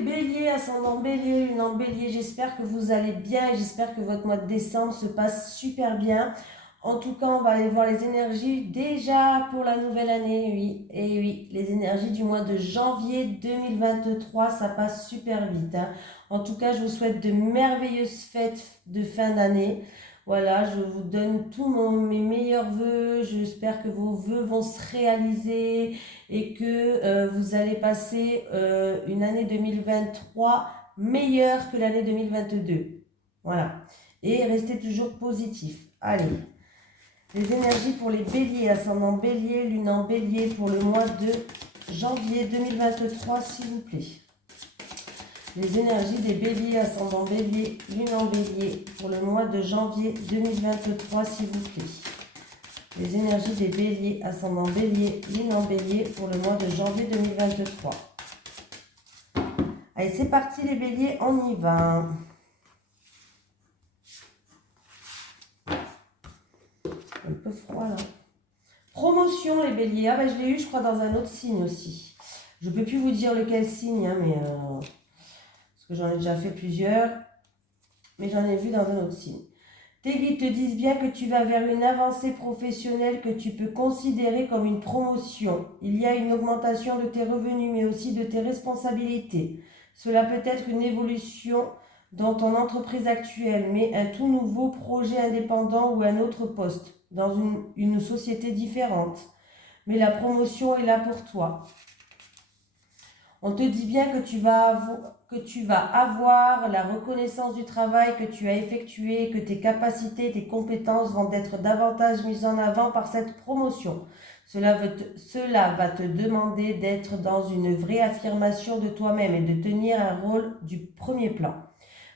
béliers, ascendant bélier, lune en bélier, j'espère que vous allez bien et j'espère que votre mois de décembre se passe super bien. En tout cas, on va aller voir les énergies déjà pour la nouvelle année, oui. Et oui, les énergies du mois de janvier 2023, ça passe super vite, hein. En tout cas, je vous souhaite de merveilleuses fêtes de fin d'année. Voilà, je vous donne tous mes meilleurs vœux. J'espère que vos vœux vont se réaliser et que vous allez passer une année 2023 meilleure que l'année 2022. Voilà. Et restez toujours positif. Allez. Les énergies pour les béliers, ascendant bélier, lune en bélier pour le mois de janvier 2023, s'il vous plaît. Les énergies des béliers, ascendant bélier, lune en bélier pour le mois de janvier 2023, s'il vous plaît. Les énergies des béliers, ascendant bélier, lune en bélier pour le mois de janvier 2023. Allez, c'est parti les béliers, on y va. Un peu froid là. Promotion les béliers. Ah ben je l'ai eu je crois dans un autre signe aussi. Je ne peux plus vous dire lequel signe, hein, mais parce que j'en ai déjà fait plusieurs. Mais j'en ai vu dans un autre signe. Tes guides te disent bien que tu vas vers une avancée professionnelle que tu peux considérer comme une promotion. Il y a une augmentation de tes revenus, mais aussi de tes responsabilités. Cela peut être une évolution dans ton entreprise actuelle, mais un tout nouveau projet indépendant ou un autre poste, dans une société différente. Mais la promotion est là pour toi. On te dit bien que tu vas avoir la reconnaissance du travail que tu as effectué, que tes capacités, tes compétences vont être davantage mises en avant par cette promotion. Cela va te demander d'être dans une vraie affirmation de toi-même et de tenir un rôle du premier plan.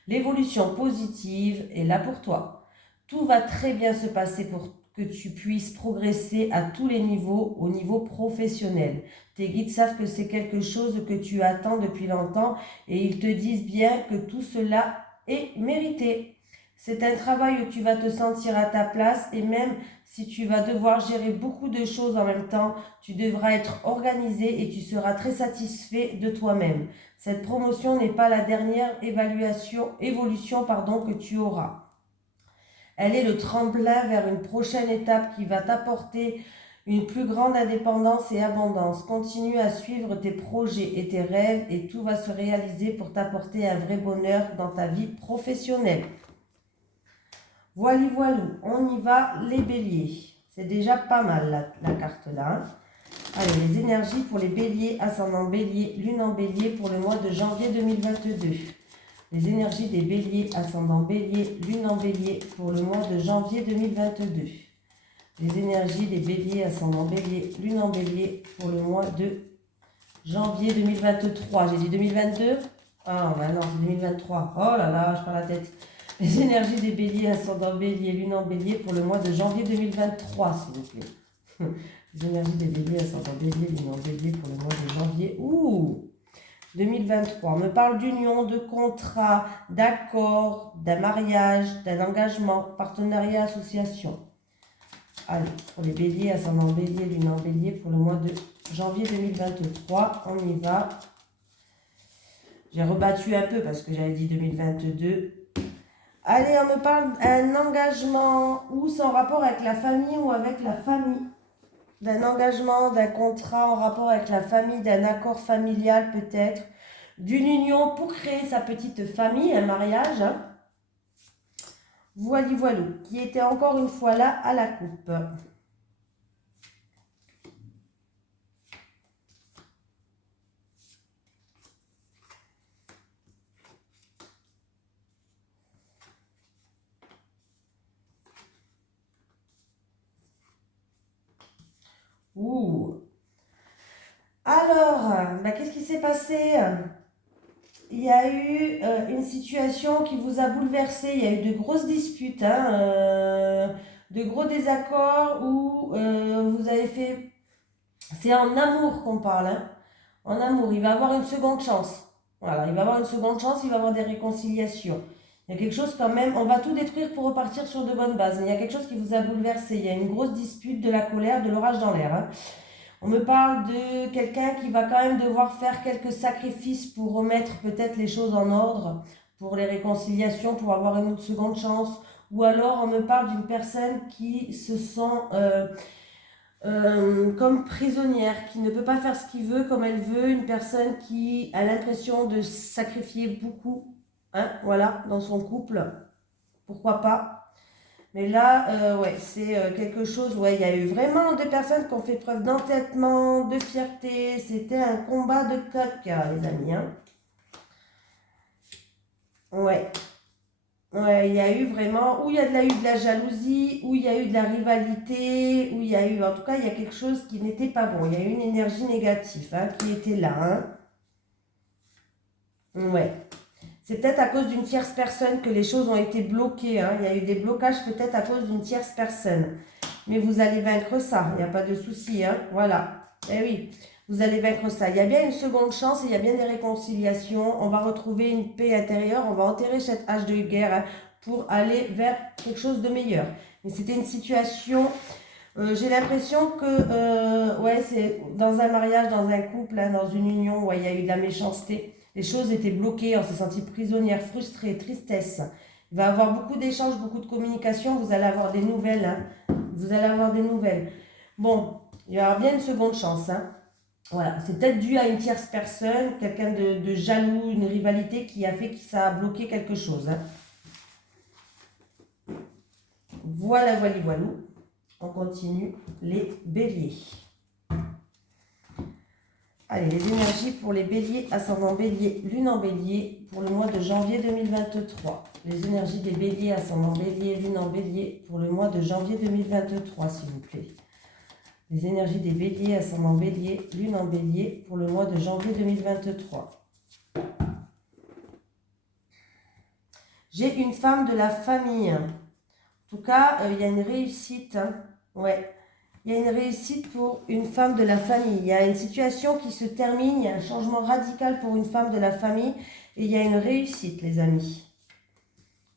L'évolution positive est là pour toi. Tout va très bien se passer pour que tu puisses progresser à tous les niveaux, au niveau professionnel. Tes guides savent que c'est quelque chose que tu attends depuis longtemps et ils te disent bien que tout cela est mérité. C'est un travail où tu vas te sentir à ta place et même si tu vas devoir gérer beaucoup de choses en même temps, tu devras être organisé et tu seras très satisfait de toi-même. Cette promotion n'est pas la dernière évolution que tu auras. Elle est le tremplin vers une prochaine étape qui va t'apporter une plus grande indépendance et abondance. Continue à suivre tes projets et tes rêves et tout va se réaliser pour t'apporter un vrai bonheur dans ta vie professionnelle. Voilou, on y va les béliers. C'est déjà pas mal la carte là. Allez, les énergies pour les béliers, ascendant bélier, lune en bélier pour le mois de janvier 2022. Les énergies des béliers, ascendant bélier, lune en bélier pour le mois de janvier 2022. Les énergies des béliers, ascendant bélier, lune en bélier pour le mois de janvier 2023. J'ai dit 2022 ? Ah ben non, c'est 2023. Oh là là, je perds la tête. Les énergies des béliers, ascendant bélier, lune en bélier pour le mois de janvier 2023, s'il vous plaît. Les énergies des béliers, ascendant bélier, lune en bélier pour le mois de janvier. 2023. On me parle d'union, de contrat, d'accord, d'un mariage, d'un engagement, partenariat, association. Allez, pour les béliers, ascendant bélier, lune en bélier pour le mois de janvier 2023, on y va. J'ai rebattu un peu parce que j'avais dit 2022. Allez, on me parle d'un engagement ou c'est en rapport avec la famille ou avec la famille. D'un engagement, d'un contrat en rapport avec la famille, d'un accord familial peut-être, d'une union pour créer sa petite famille, un mariage. Hein. Voilou, qui était encore une fois là à la coupe. Alors, qu'est-ce qui s'est passé ? Il y a eu une situation qui vous a bouleversé, il y a eu de grosses disputes, de gros désaccords où vous avez fait... C'est en amour qu'on parle, hein. En amour, il va avoir une seconde chance. Voilà, il va avoir une seconde chance, il va avoir des réconciliations. Il y a quelque chose quand même, on va tout détruire pour repartir sur de bonnes bases. Mais il y a quelque chose qui vous a bouleversé, il y a une grosse dispute, de la colère, de l'orage dans l'air, hein. On me parle de quelqu'un qui va quand même devoir faire quelques sacrifices pour remettre peut-être les choses en ordre, pour les réconciliations, pour avoir une autre seconde chance. Ou alors on me parle d'une personne qui se sent comme prisonnière, qui ne peut pas faire ce qu'il veut comme elle veut, une personne qui a l'impression de sacrifier beaucoup, hein, voilà, dans son couple. Pourquoi pas? Mais là, ouais, c'est quelque chose, ouais, il y a eu vraiment deux personnes qui ont fait preuve d'entêtement, de fierté. C'était un combat de coq, les amis, hein. Ouais, ouais, il y a eu vraiment, où il y a eu de la jalousie, où il y a eu de la rivalité, où il y a eu, en tout cas, il y a quelque chose qui n'était pas bon. Il y a eu une énergie négative, hein, qui était là, hein. Ouais. C'est peut-être à cause d'une tierce personne que les choses ont été bloquées, hein. Il y a eu des blocages peut-être à cause d'une tierce personne. Mais vous allez vaincre ça, il n'y a pas de souci, hein. Voilà. Eh oui, vous allez vaincre ça. Il y a bien une seconde chance, et il y a bien des réconciliations. On va retrouver une paix intérieure, on va enterrer cette hache de guerre, hein, pour aller vers quelque chose de meilleur. Mais c'était une situation, j'ai l'impression que, ouais, c'est dans un mariage, dans un couple, hein, dans une union, ouais, il y a eu de la méchanceté. Les choses étaient bloquées, on s'est senti prisonnière, frustrée, tristesse. Il va y avoir beaucoup d'échanges, beaucoup de communication, vous allez avoir des nouvelles, hein. Vous allez avoir des nouvelles. Bon, il y aura bien une seconde chance, hein. Voilà, c'est peut-être dû à une tierce personne, quelqu'un de jaloux, une rivalité qui a fait que ça a bloqué quelque chose, hein. Voilà, voilà, voilà. On continue les béliers. Allez, les énergies pour les béliers, ascendant bélier, lune en bélier, pour le mois de janvier 2023. Les énergies des béliers, ascendant bélier, lune en bélier, pour le mois de janvier 2023, s'il vous plaît. Les énergies des béliers, ascendant bélier, lune en bélier, pour le mois de janvier 2023. J'ai une femme de la famille. En tout cas, il y a une réussite, hein. Ouais. Il y a une réussite pour une femme de la famille. Il y a une situation qui se termine, il y a un changement radical pour une femme de la famille et il y a une réussite, les amis.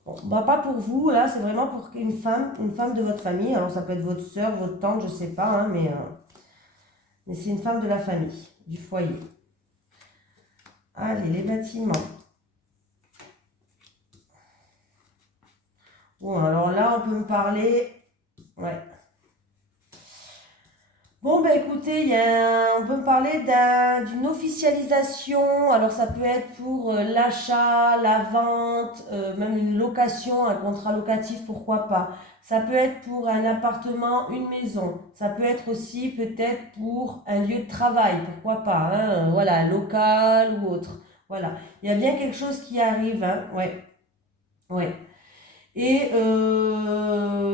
Bon, bah pas pour vous, là, c'est vraiment pour une femme de votre famille. Alors ça peut être votre soeur, votre tante, je sais pas, hein, mais c'est une femme de la famille, du foyer. Allez, les bâtiments. Bon, alors là, on peut me parler... Ouais. Bon, ben écoutez, on peut me parler d'une officialisation. Alors, ça peut être pour l'achat, la vente, même une location, un contrat locatif, pourquoi pas. Ça peut être pour un appartement, une maison. Ça peut être aussi peut-être pour un lieu de travail, pourquoi pas, hein, voilà, un local ou autre. Voilà, il y a bien quelque chose qui arrive, hein, ouais, ouais. Et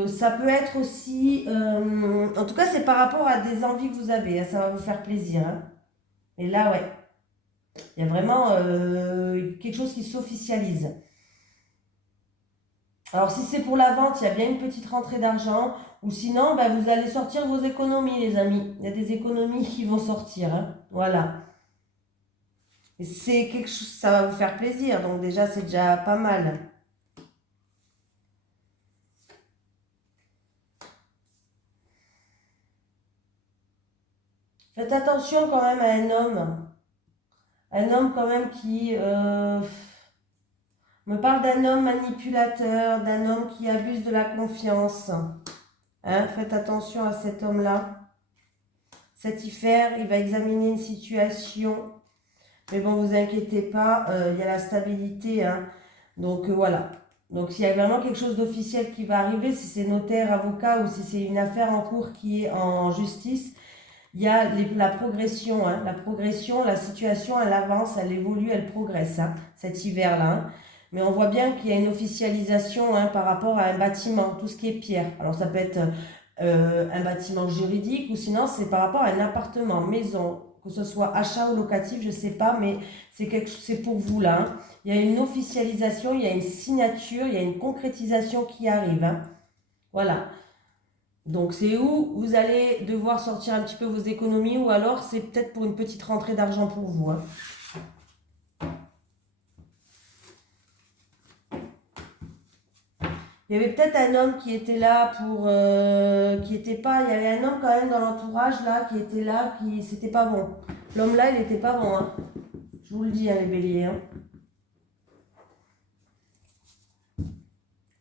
ça peut être aussi, en tout cas c'est par rapport à des envies que vous avez, hein, ça va vous faire plaisir, hein. Et là, ouais, il y a vraiment quelque chose qui s'officialise. Alors si c'est pour la vente, il y a bien une petite rentrée d'argent, ou sinon, ben, vous allez sortir vos économies, les amis. Il y a des économies qui vont sortir, hein. Voilà. Et c'est quelque chose, ça va vous faire plaisir, donc déjà c'est déjà pas mal. Faites attention quand même à un homme. Un homme quand même qui me parle d'un homme manipulateur, d'un homme qui abuse de la confiance. Hein, faites attention à cet homme-là. Cet hiver, il va examiner une situation. Mais bon, vous inquiétez pas, il y a la stabilité, hein. Donc voilà. Donc s'il y a vraiment quelque chose d'officiel qui va arriver, si c'est notaire, avocat ou si c'est une affaire en cours qui est en justice, il y a la progression, hein. La progression, la situation, elle avance, elle évolue, elle progresse, hein, cet hiver-là, hein. Mais on voit bien qu'il y a une officialisation, hein, par rapport à un bâtiment, tout ce qui est pierre. Alors ça peut être un bâtiment juridique ou sinon c'est par rapport à un appartement, maison, que ce soit achat ou locatif, je ne sais pas, mais c'est pour vous là, hein. Il y a une officialisation, il y a une signature, il y a une concrétisation qui arrive, hein. Voilà. Donc c'est où vous allez devoir sortir un petit peu vos économies ou alors c'est peut-être pour une petite rentrée d'argent pour vous, hein. Il y avait peut-être un homme qui était là pour... qui était pas... Il y avait un homme quand même dans l'entourage là, qui était là, qui... C'était pas bon. L'homme là, il était pas bon. Hein. Je vous le dis, hein, les béliers. Hein.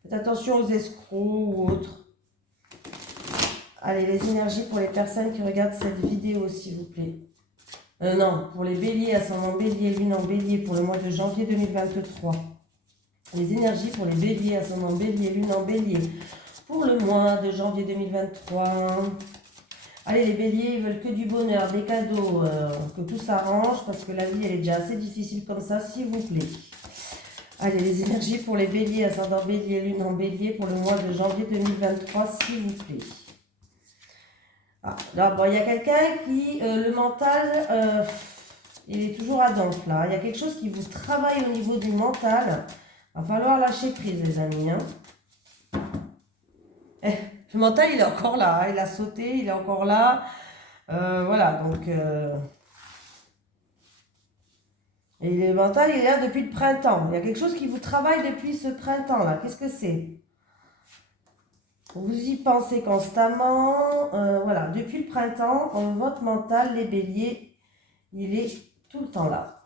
Faites attention aux escrocs ou autres. Allez, les énergies pour les personnes qui regardent cette vidéo, s'il vous plaît. Non, pour les béliers, ascendant bélier, lune en bélier, pour le mois de janvier 2023. Les énergies pour les béliers, ascendant bélier, lune en bélier, pour le mois de janvier 2023. Allez, les béliers, ils veulent que du bonheur, des cadeaux, que tout s'arrange, parce que la vie, elle est déjà assez difficile comme ça, s'il vous plaît. Allez, les énergies pour les béliers, ascendant bélier, lune en bélier, pour le mois de janvier 2023, s'il vous plaît. Ah, alors, bon, il y a quelqu'un qui, le mental, il est toujours à donf, là. Il y a quelque chose qui vous travaille au niveau du mental. Il va falloir lâcher prise, les amis. Hein. Le mental, il est encore là. Hein. Il a sauté, il est encore là. Voilà, donc... Et le mental, il est là depuis le printemps. Il y a quelque chose qui vous travaille depuis ce printemps-là. Qu'est-ce que c'est ? Vous y pensez constamment. Voilà, depuis le printemps, votre mental, les béliers, il est tout le temps là.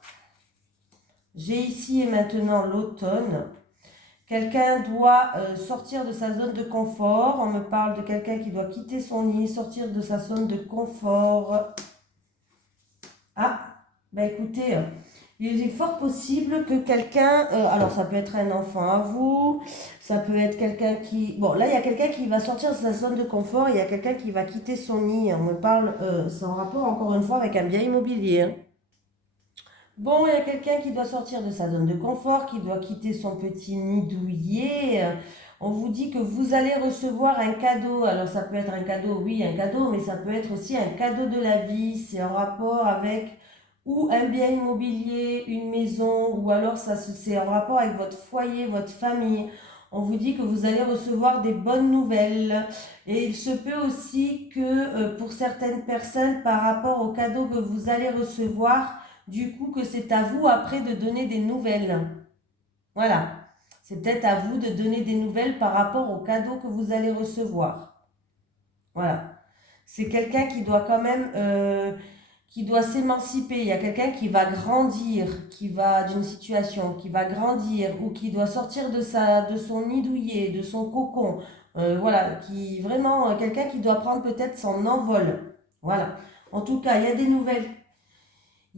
J'ai ici et maintenant l'automne. Quelqu'un doit sortir de sa zone de confort. On me parle de quelqu'un qui doit quitter son nid, sortir de sa zone de confort. Ah, ben écoutez, il est fort possible que quelqu'un, alors ça peut être un enfant à vous, ça peut être quelqu'un qui... Bon, là, il y a quelqu'un qui va sortir de sa zone de confort, il y a quelqu'un qui va quitter son nid. On me parle, c'est en rapport encore une fois avec un bien immobilier. Hein. Bon, il y a quelqu'un qui doit sortir de sa zone de confort, qui doit quitter son petit nid douillet. On vous dit que vous allez recevoir un cadeau. Alors, ça peut être un cadeau, oui, un cadeau, mais ça peut être aussi un cadeau de la vie. C'est en rapport avec... ou un bien immobilier, une maison, ou alors c'est en rapport avec votre foyer, votre famille. On vous dit que vous allez recevoir des bonnes nouvelles. Et il se peut aussi que pour certaines personnes, par rapport au cadeau que vous allez recevoir, du coup que c'est à vous après de donner des nouvelles. Voilà. C'est peut-être à vous de donner des nouvelles par rapport au cadeau que vous allez recevoir. Voilà. C'est quelqu'un qui doit quand même... qui doit s'émanciper, il y a quelqu'un qui va grandir, qui va d'une situation, qui va grandir ou qui doit sortir de son nid douillet, de son cocon, voilà, qui vraiment, quelqu'un qui doit prendre peut-être son envol, voilà. En tout cas, il y a des nouvelles,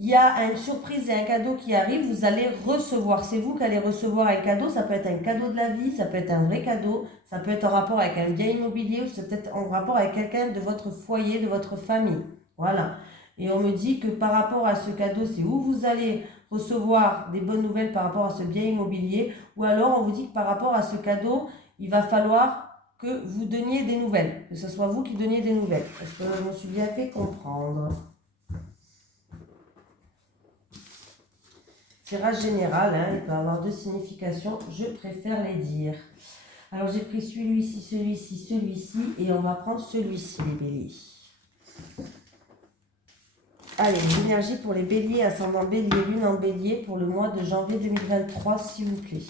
il y a une surprise et un cadeau qui arrive, vous allez recevoir, c'est vous qui allez recevoir un cadeau, ça peut être un cadeau de la vie, ça peut être un vrai cadeau, ça peut être en rapport avec un bien immobilier ou ça peut être en rapport avec quelqu'un de votre foyer, de votre famille, voilà. Et on me dit que par rapport à ce cadeau, c'est où vous allez recevoir des bonnes nouvelles par rapport à ce bien immobilier. Ou alors on vous dit que par rapport à ce cadeau, il va falloir que vous donniez des nouvelles. Que ce soit vous qui donniez des nouvelles. Est-ce que je me suis bien fait comprendre? Tirage général, hein, il peut avoir deux significations. Je préfère les dire. Alors j'ai pris celui-ci, celui-ci, celui-ci. Et on va prendre celui-ci, les béliers. Allez, l'énergie pour les béliers, ascendant bélier, lune en bélier, pour le mois de janvier 2023, s'il vous plaît.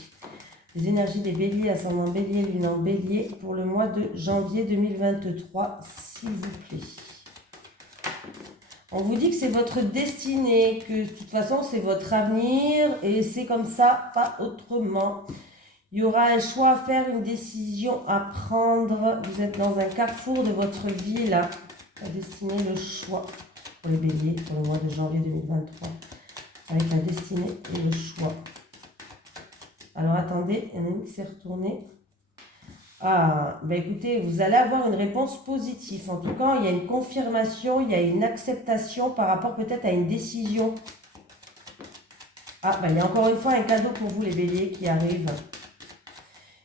Les énergies des béliers, ascendant bélier, lune en bélier, pour le mois de janvier 2023, s'il vous plaît. On vous dit que c'est votre destinée, que de toute façon, c'est votre avenir, et c'est comme ça, pas autrement. Il y aura un choix à faire, une décision à prendre. Vous êtes dans un carrefour de votre vie, là. La destinée, le choix. Pour les béliers, pour le mois de janvier 2023, avec la destinée et le choix. Alors attendez, il y en a une qui s'est retournée. Ah, ben écoutez, vous allez avoir une réponse positive. En tout cas, il y a une confirmation, il y a une acceptation par rapport peut-être à une décision. Ah, ben il y a encore une fois un cadeau pour vous les béliers qui arrive.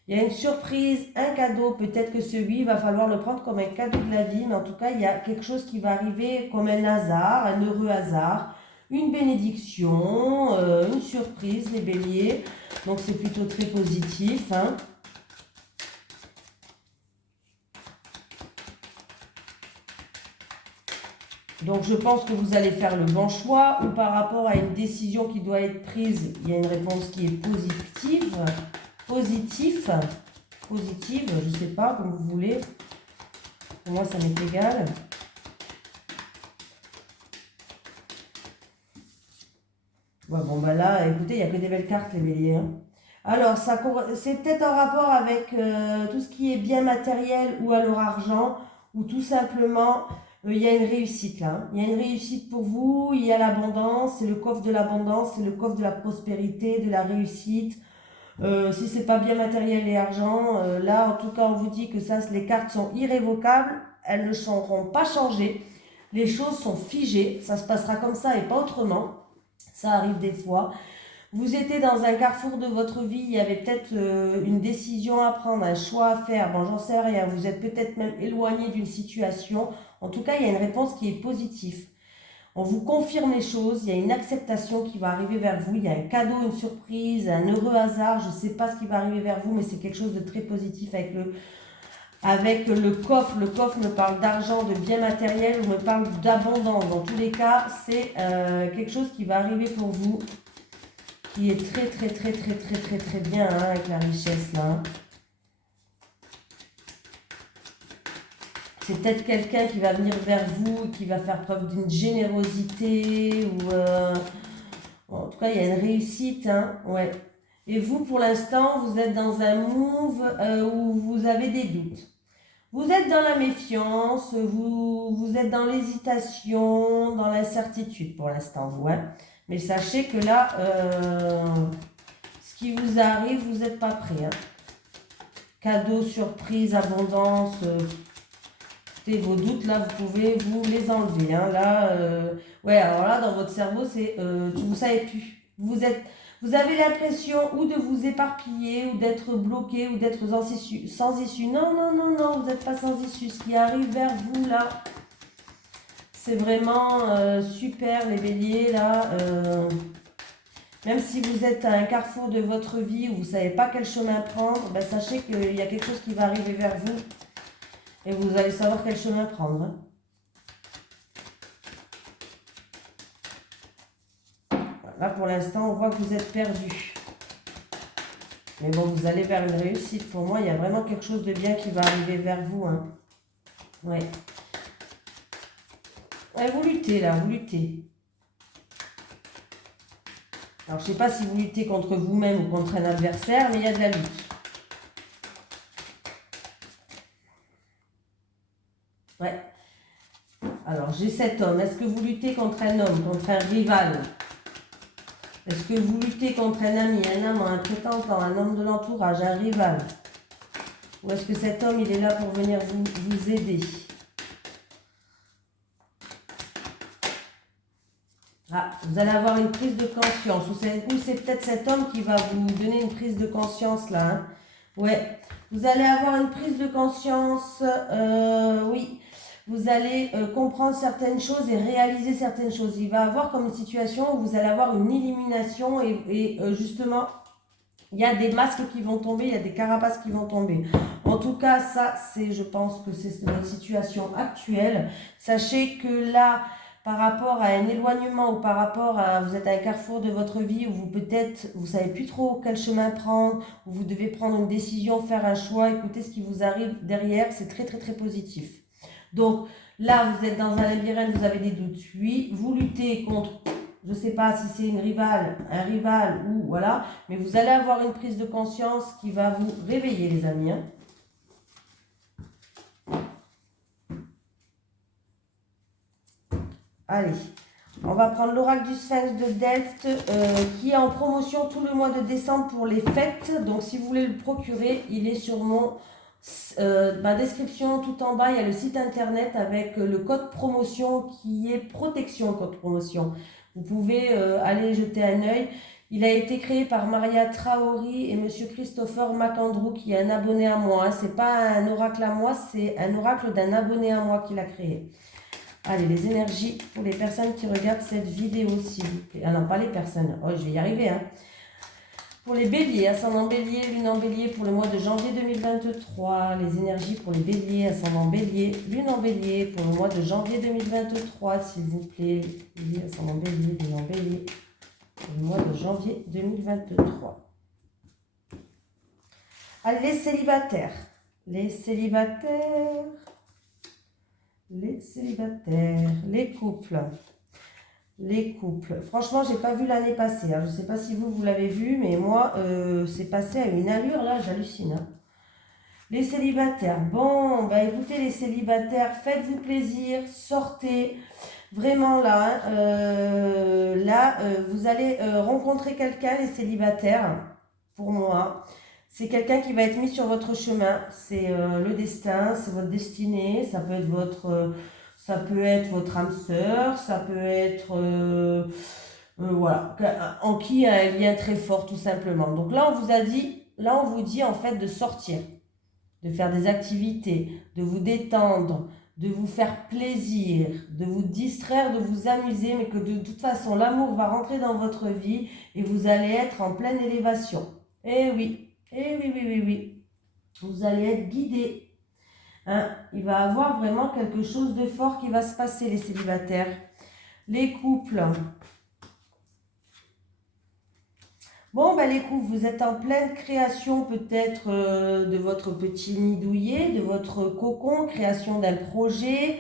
Il y a une surprise, un cadeau, peut-être que celui, il va falloir le prendre comme un cadeau de la vie, mais en tout cas, il y a quelque chose qui va arriver comme un hasard, un heureux hasard, une bénédiction, une surprise, les béliers. Donc, c'est plutôt très positif. Hein. Donc, je pense que vous allez faire le bon choix ou par rapport à une décision qui doit être prise, il y a une réponse qui est positive. Positif. positive, je ne sais pas, comme vous voulez. Pour moi, ça m'est égal. Ouais, bon, bah là, écoutez, il n'y a que des belles cartes, les béliers. Hein. Alors, c'est peut-être en rapport avec tout ce qui est bien matériel ou alors argent, ou tout simplement, il y a une réussite là. Hein. Il y a une réussite pour vous, il y a l'abondance, c'est le coffre de l'abondance, c'est le coffre de la prospérité, de la réussite. Si c'est pas bien matériel et argent, là, en tout cas, on vous dit que ça, les cartes sont irrévocables, elles ne seront pas changées. Les choses sont figées, ça se passera comme ça et pas autrement. Ça arrive des fois. Vous étiez dans un carrefour de votre vie, il y avait peut-être une décision à prendre, un choix à faire, bon j'en sais rien, vous êtes peut-être même éloigné d'une situation. En tout cas, il y a une réponse qui est positive. On vous confirme les choses, il y a une acceptation qui va arriver vers vous, il y a un cadeau, une surprise, un heureux hasard, je ne sais pas ce qui va arriver vers vous, mais c'est quelque chose de très positif avec le coffre. Le coffre me parle d'argent, de biens matériels, ou me parle d'abondance. Dans tous les cas, c'est quelque chose qui va arriver pour vous, qui est très très très très très très très bien hein, avec la richesse là. C'est peut-être quelqu'un qui va venir vers vous, qui va faire preuve d'une générosité, ou en tout cas il y a une réussite, hein, ouais. Et vous pour l'instant vous êtes dans un move où vous avez des doutes. Vous êtes dans la méfiance, vous êtes dans l'hésitation, dans l'incertitude pour l'instant, vous. Hein. Mais sachez que là, ce qui vous arrive, vous n'êtes pas prêt. Hein. Cadeau, surprise, abondance, vos doutes, là, vous pouvez vous les enlever. Hein. Là, ouais, alors là, dans votre cerveau, c'est, vous ne savez plus. Vous avez l'impression ou de vous éparpiller, ou d'être bloqué, ou d'être sans issue. Non, non, non, non, vous n'êtes pas sans issue. Ce qui arrive vers vous, là, c'est vraiment super, les béliers, là. Même si vous êtes à un carrefour de votre vie, où vous ne savez pas quel chemin prendre, ben, sachez qu'il y a quelque chose qui va arriver vers vous. Et vous allez savoir quel chemin prendre. Hein. Là, pour l'instant, on voit que vous êtes perdu. Mais bon, vous allez vers une réussite. Pour moi, il y a vraiment quelque chose de bien qui va arriver vers vous. Hein. Ouais. Ouais, vous luttez, là, vous luttez. Alors, je ne sais pas si vous luttez contre vous-même ou contre un adversaire, mais il y a de la lutte. Ouais. Alors, j'ai cet homme. Est-ce que vous luttez contre un homme, contre un rival? Est-ce que vous luttez contre un ami, un amant, un prétendant, un homme de l'entourage, un rival? Ou est-ce que cet homme, il est là pour venir vous aider? Ah, vous allez avoir une prise de conscience. Ou c'est peut-être cet homme qui va vous donner une prise de conscience, là. Hein. Ouais. Vous allez avoir une prise de conscience, oui. Vous allez comprendre certaines choses et réaliser certaines choses. Il va y avoir comme une situation où vous allez avoir une illumination et justement, il y a des masques qui vont tomber, il y a des carapaces qui vont tomber. En tout cas, ça, je pense que c'est votre situation actuelle. Sachez que là, par rapport à un éloignement ou par rapport à, vous êtes à un carrefour de votre vie où vous savez plus trop quel chemin prendre, où vous devez prendre une décision, faire un choix, écoutez ce qui vous arrive derrière, c'est très très très positif. Donc là, vous êtes dans un labyrinthe, vous avez des doutes. Oui, vous luttez contre, je ne sais pas si c'est un rival ou voilà, mais vous allez avoir une prise de conscience qui va vous réveiller, les amis. Hein. Allez, on va prendre l'oracle du Sphinx de Delft qui est en promotion tout le mois de décembre pour les fêtes. Donc si vous voulez le procurer, il est sur ma description tout en bas. Il y a le site internet avec le code promotion qui est protection code promotion. Vous pouvez aller jeter un œil. Il a été créé par Maria Traori et Monsieur Christopher McAndrew qui est un abonné à moi. Ce n'est pas un oracle à moi, c'est un oracle d'un abonné à moi qui l'a créé. Allez, les énergies pour les personnes qui regardent cette vidéo, s'il vous plaît. Ah non, pas les personnes. Oh, je vais y arriver. Hein. Pour les béliers, ascendant bélier, lune en bélier pour le mois de janvier 2023. Les énergies pour les béliers, ascendant bélier, lune en bélier pour le mois de janvier 2023, s'il vous plaît. Bélier, ascendant bélier, lune en bélier pour le mois de janvier 2023. Allez, les célibataires. Les célibataires. Les célibataires. Les couples. Les couples. Franchement, j'ai pas vu l'année passée. Hein. Je sais pas si vous l'avez vu, mais moi, c'est passé à une allure, là, j'hallucine. Hein. Les célibataires. Bon, bah écoutez, les célibataires, faites-vous plaisir, sortez. Vraiment, là, vous allez rencontrer quelqu'un, les célibataires, pour moi. C'est quelqu'un qui va être mis sur votre chemin. C'est le destin, c'est votre destinée. Ça peut être votre âme sœur, ça peut être voilà, en qui il y a un lien très fort tout simplement. Donc là on vous dit en fait de sortir, de faire des activités, de vous détendre, de vous faire plaisir, de vous distraire, de vous amuser, mais que de toute façon l'amour va rentrer dans votre vie et vous allez être en pleine élévation. Eh oui, eh oui, oui, oui, oui. Vous allez être guidé. Hein, il va y avoir vraiment quelque chose de fort qui va se passer, les célibataires. Les couples. Bon, ben les couples, vous êtes en pleine création peut-être de votre petit nid douillet, de votre cocon, création d'un projet.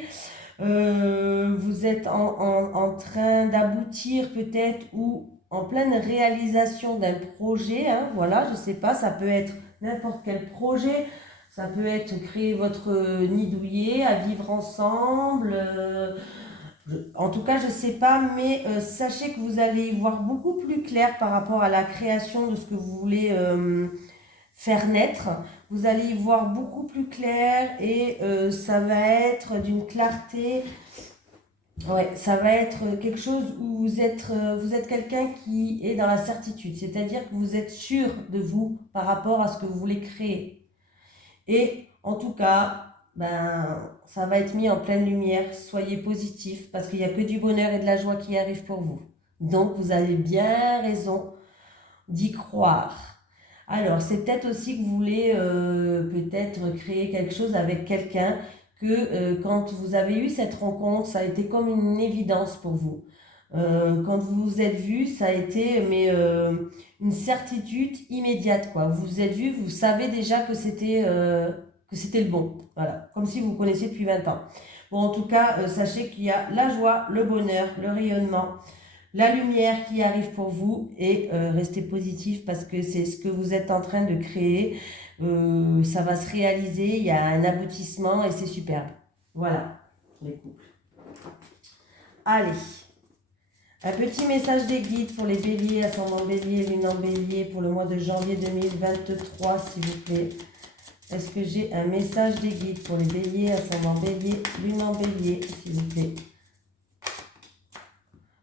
Vous êtes en train d'aboutir peut-être ou en pleine réalisation d'un projet. Hein, voilà, je ne sais pas, ça peut être n'importe quel projet. Ça peut être créer votre nid douillet, à vivre ensemble. En tout cas, je ne sais pas, mais sachez que vous allez y voir beaucoup plus clair par rapport à la création de ce que vous voulez faire naître. Vous allez y voir beaucoup plus clair et ça va être d'une clarté. Ouais, ça va être quelque chose où vous êtes quelqu'un qui est dans la certitude. C'est-à-dire que vous êtes sûr de vous par rapport à ce que vous voulez créer. Et en tout cas, ben, ça va être mis en pleine lumière. Soyez positifs parce qu'il n'y a que du bonheur et de la joie qui arrivent pour vous. Donc, vous avez bien raison d'y croire. Alors, c'est peut-être aussi que vous voulez peut-être créer quelque chose avec quelqu'un que quand vous avez eu cette rencontre, ça a été comme une évidence pour vous. Quand vous vous êtes vus, ça a été une certitude immédiate, quoi. Vous vous êtes vus, vous savez déjà que c'était le bon. Voilà, comme si vous vous connaissiez depuis 20 ans. Bon, en tout cas, sachez qu'il y a la joie, le bonheur, le rayonnement, la lumière qui arrive pour vous et restez positif parce que c'est ce que vous êtes en train de créer. Ça va se réaliser, il y a un aboutissement et c'est superbe. Voilà, les couples. Allez. Un petit message des guides pour les béliers, ascendant bélier, lune en bélier pour le mois de janvier 2023, s'il vous plaît. Est-ce que j'ai un message des guides pour les béliers, ascendant bélier, lune en bélier, s'il vous plaît.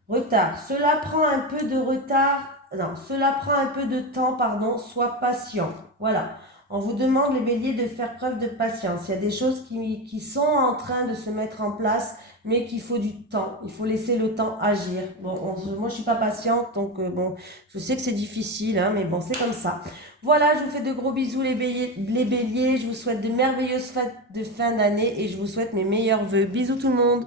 Retard. Cela prend un peu de retard. Non, cela prend un peu de temps, pardon. Sois patient. Voilà. On vous demande, les béliers, de faire preuve de patience. Il y a des choses qui sont en train de se mettre en place, mais qu'il faut du temps. Il faut laisser le temps agir. Bon, moi, je ne suis pas patiente, donc bon, je sais que c'est difficile, hein, mais bon, c'est comme ça. Voilà, je vous fais de gros bisous, les béliers. Je vous souhaite de merveilleuses fêtes de fin d'année et je vous souhaite mes meilleurs vœux. Bisous tout le monde.